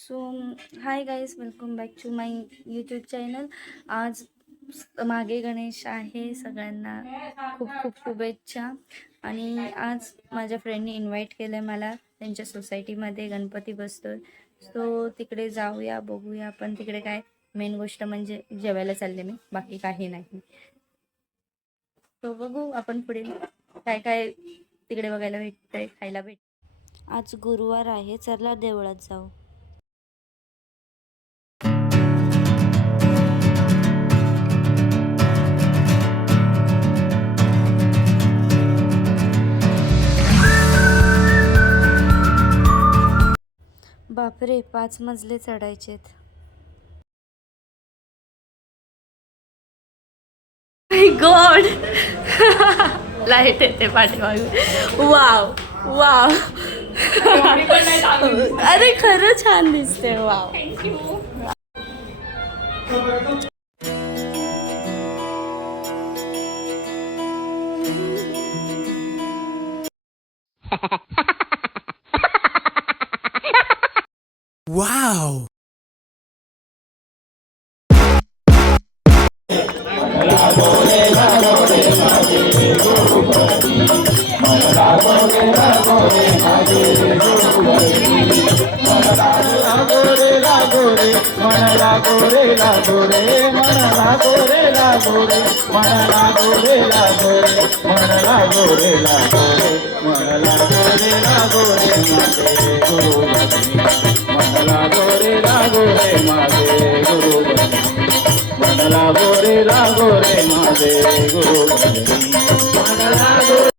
So hi guys, welcome back to my YouTube channel. आज मागे गणेश आहे. सगळ्यांना खूप खूप शुभेच्छा. आणि आज माझ्या फ्रेंडने इन्व्हाइट केलं आहे मला. त्यांच्या सोसायटीमध्ये गणपती बसतो, सो तिकडे जाऊया, बघूया. पण तिकडे काय मेन गोष्ट म्हणजे जेवायला चालले मी, बाकी काही नाही. तो बघू आपण पुढे काय काय तिकडे बघायला भेटतंय, खायला भेट. आज गुरुवार आहे, चला देवळात जाऊ. बापरे, 5 मजले चढायचेत. माय गॉड, लाईट येते पाठीमागे. वाव वाव, अरे खरं छान दिसते. Wow, Wow! लागो रे माझे गुरु